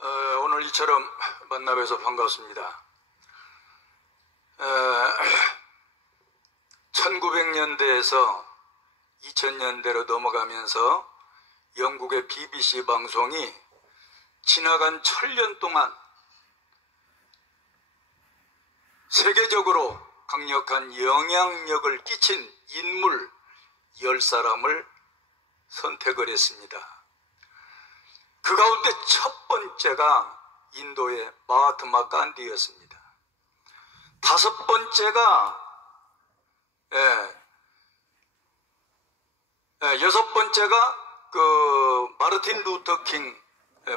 오늘 이처럼 만나 뵈서 반갑습니다. 1900년대에서 2000년대로 넘어가면서 영국의 BBC 방송이 지나간 1000년 동안 세계적으로 강력한 영향력을 끼친 인물 10사람을 선택을 했습니다. 그 가운데 첫 번째가 인도의 마하트마 간디였습니다. 다섯 번째가 여섯 번째가 마르틴 루터 킹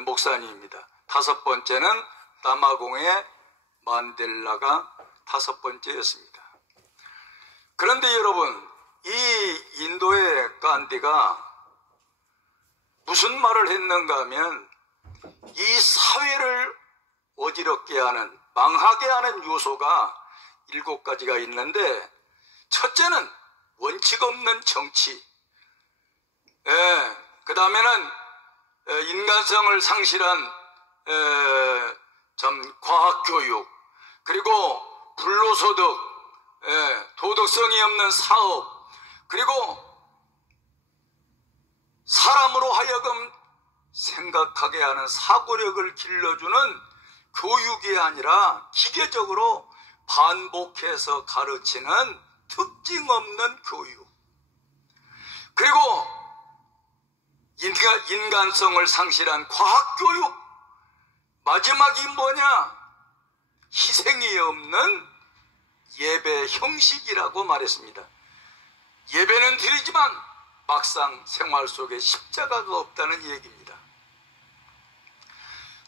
목사님입니다. 다섯 번째는 남아공의 만델라가 다섯 번째였습니다. 그런데 여러분, 이 인도의 간디가 무슨 말을 했는가 하면 이 사회를 어지럽게 하는, 망하게 하는 요소가 7가지가 있는데, 첫째는 원칙 없는 정치, 그 다음에는 인간성을 상실한 과학교육, 그리고 불로소득, 도덕성이 없는 사업, 그리고 사람으로 하여금 생각하게 하는 사고력을 길러주는 교육이 아니라 기계적으로 반복해서 가르치는 특징 없는 교육. 그리고 인간성을 상실한 과학교육. 마지막이 뭐냐? 희생이 없는 예배 형식이라고 말했습니다. 예배는 드리지만 막상 생활 속에 십자가가 없다는 얘기입니다.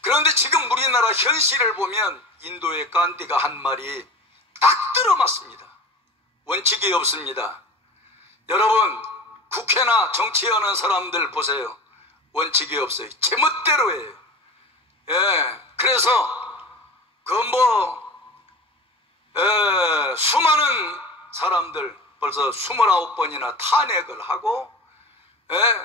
그런데 지금 우리나라 현실을 보면 인도의 간디가 한 말이 딱 들어맞습니다. 원칙이 없습니다. 여러분, 국회나 정치하는 사람들 보세요. 원칙이 없어요. 제멋대로 해요. 그래서 수많은 사람들 벌써 29번이나 탄핵을 하고,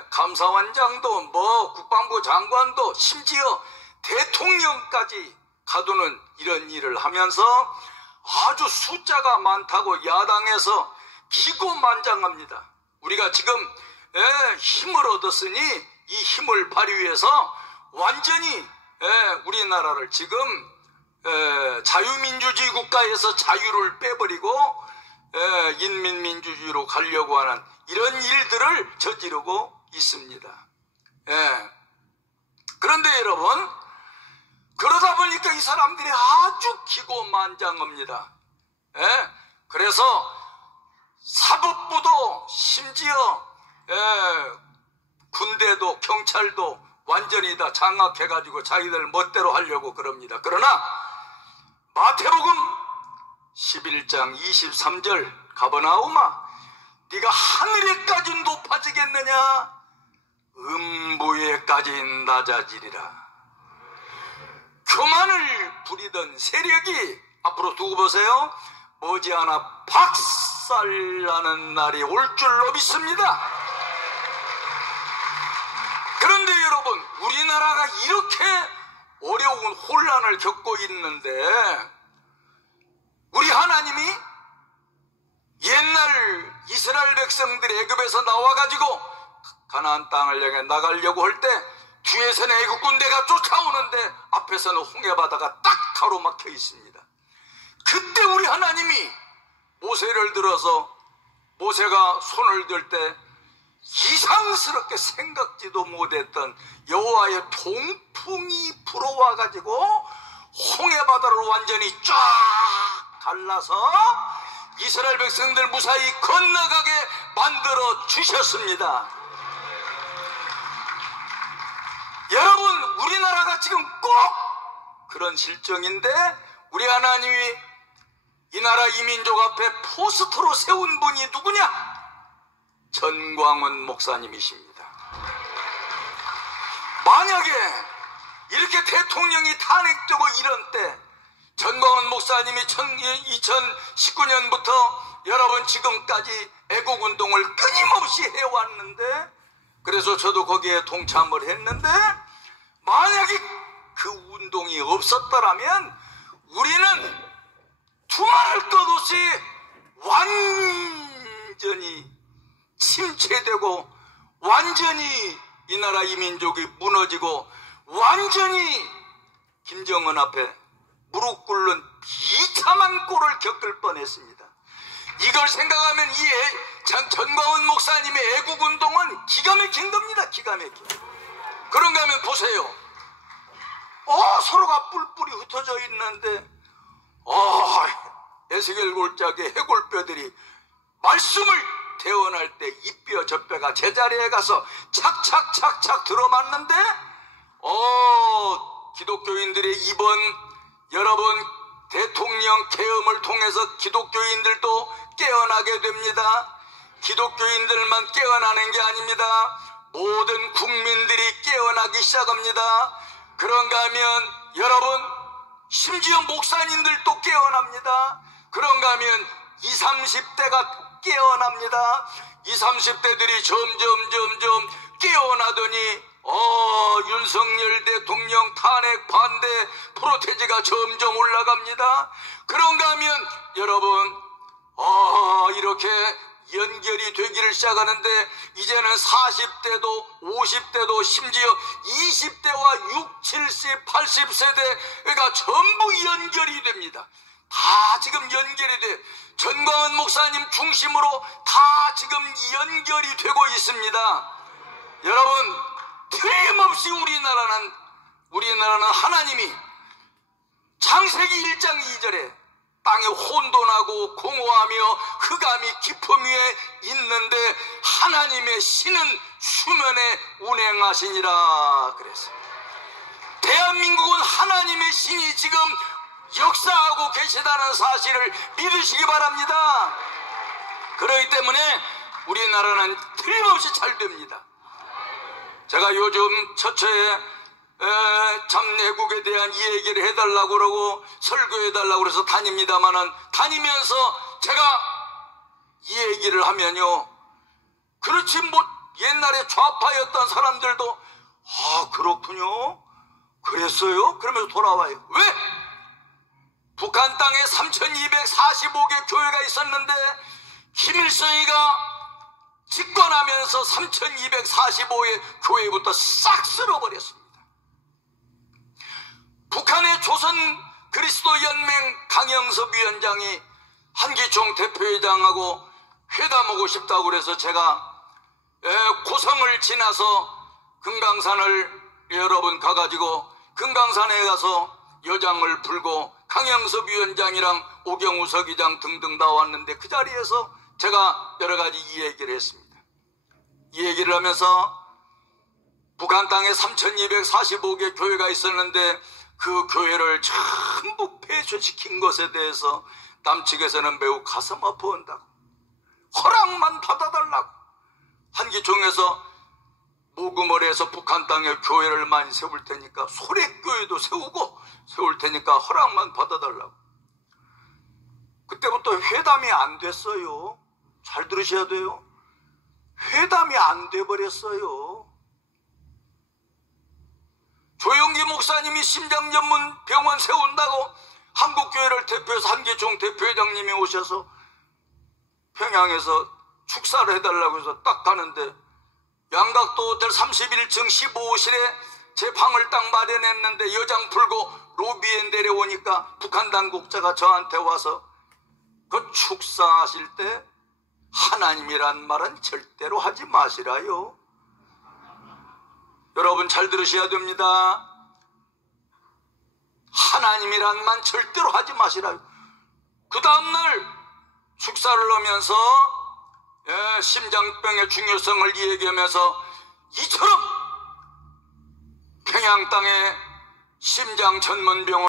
감사원장도 국방부 장관도 심지어 대통령까지 가두는 이런 일을 하면서 아주 숫자가 많다고 야당에서 기고만장합니다. 우리가 지금 힘을 얻었으니 이 힘을 발휘해서 완전히 우리나라를 지금 자유민주주의 국가에서 자유를 빼버리고 인민민주주의로 가려고 하는 이런 일들을 저지르고 있습니다. 그런데 여러분, 그러다 보니까 이 사람들이 아주 기고만장합니다. 그래서 사법부도 심지어 군대도 경찰도 완전히 다 장악해가지고 자기들 멋대로 하려고 그럽니다. 그러나 마태복음 11장 23절 가버나움아, 네가 하늘에까지 높아지겠느냐? 음부에까지 낮아지리라. 교만을 부리던 세력이, 앞으로 두고 보세요, 머지않아 박살나는 날이 올 줄로 믿습니다. 그런데 여러분, 우리나라가 이렇게 어려운 혼란을 겪고 있는데 우리 하나님이 옛날 이스라엘 백성들이 애굽에서 나와가지고 가나안 땅을 향해 나가려고 할 때 뒤에서는 애굽 군대가 쫓아오는데 앞에서는 홍해바다가 딱 가로막혀 있습니다. 그때 우리 하나님이 모세를 들어서 모세가 손을 들 때 이상스럽게 생각지도 못했던 여호와의 동풍이 불어와가지고 홍해바다를 완전히 쫙 갈라서 이스라엘 백성들 무사히 건너가게 만들어 주셨습니다. 여러분, 우리나라가 지금 꼭 그런 실정인데 우리 하나님이 이 나라 이민족 앞에 포스터로 세운 분이 누구냐? 전광훈 목사님이십니다. 만약에 이렇게 대통령이 탄핵되고 이런 때 전광훈 목사님이 2019년부터 여러분 지금까지 애국운동을 끊임없이 해왔는데, 그래서 저도 거기에 동참을 했는데, 만약에 그 없었더라면 우리는 두말할 것 없이 완전히 침체되고 완전히 이 나라 이 민족이 무너지고 완전히 김정은 앞에 무릎 꿇는 비참한 꼴을 겪을 뻔했습니다. 이걸 생각하면 전광훈 목사님의 애국운동은 기가 막힌 겁니다. 기가 막힌. 그런가 하면 보세요. 서로가 뿔뿔이 흩어져 있는데 에스겔 골짜기의 해골뼈들이 말씀을 대원할 때 이 뼈 저 뼈가 제자리에 가서 착착착착 들어맞는데 기독교인들의 이번 여러분 대통령 계엄을 통해서 기독교인들도 깨어나게 됩니다. 기독교인들만 깨어나는 게 아닙니다. 모든 국민들이 깨어나기 시작합니다. 그런가 하면 여러분 심지어 목사님들도 깨어납니다. 그런가 하면 20, 30대가 깨어납니다. 20, 30대들이 점점 깨어나더니 윤석열 대통령 탄핵 반대 프로테지가 점점 올라갑니다. 그런가 하면 여러분 이렇게 연결이 되기를 시작하는데 이제는 40대도 50대도 심지어 20대와 6, 70, 80세대가 전부 연결이 됩니다. 다 지금 연결이 돼. 전광훈 목사님 중심으로 다 지금 연결이 되고 있습니다. 여러분 틀림없이 우리나라는 하나님이 창세기 1장 2절에 땅에 혼돈하고 공허하며 흑암이 깊음 위에 있는데 하나님의 신은 수면에 운행하시니라 그랬어요. 대한민국은 하나님의 신이 지금 역사하고 계시다는 사실을 믿으시기 바랍니다. 그렇기 때문에 우리나라는 틀림없이 잘 됩니다. 제가 요즘 처처에 잠내국에 대한 이 얘기를 해달라고 그러고 설교해달라고 그래서 다닙니다만은 다니면서 제가 이 얘기를 하면요, 그렇지 뭐 옛날에 좌파였던 사람들도 그렇군요, 그랬어요? 그러면서 돌아와요. 왜? 북한 땅에 3245개 교회가 있었는데 김일성이가 집권하면서 3245의 교회부터 싹 쓸어버렸습니다. 북한의 조선 그리스도 연맹 강영섭 위원장이 한기총 대표회장하고 회담하고 싶다고 그래서 제가 고성을 지나서 금강산을 여러분 가가지고 금강산에 가서 여장을 불고 강영섭 위원장이랑 오경우 서기장 등등 나왔는데 그 자리에서 제가 여러 가지 이 얘기를 했습니다. 이 얘기를 하면서 북한 땅에 3245개 교회가 있었는데 그 교회를 전부 폐쇄시킨 것에 대해서 남측에서는 매우 가슴 아파한다고, 허락만 받아달라고, 한기총에서 모금을 해서 북한 땅에 교회를 많이 세울 테니까 소래교회도 세울 테니까 허락만 받아달라고. 그때부터 회담이 안 됐어요. 잘 들으셔야 돼요. 회담이 안 돼버렸어요. 조영기 목사님이 심장전문 병원 세운다고 한국교회를 대표해서 한기총 대표회장님이 오셔서 평양에서 축사를 해달라고 해서 딱 가는데 양각도 호텔 31층 15호실에 제 방을 딱 마련했는데 여장 풀고 로비에 내려오니까 북한 당국자가 저한테 와서 그 축사하실 때 하나님이란 말은 절대로 하지 마시라요. 여러분 잘 들으셔야 됩니다. 하나님이란 말 절대로 하지 마시라요. 그 다음날 축사를 하면서 심장병의 중요성을 얘기하면서 이처럼 평양 땅에 심장 전문 병원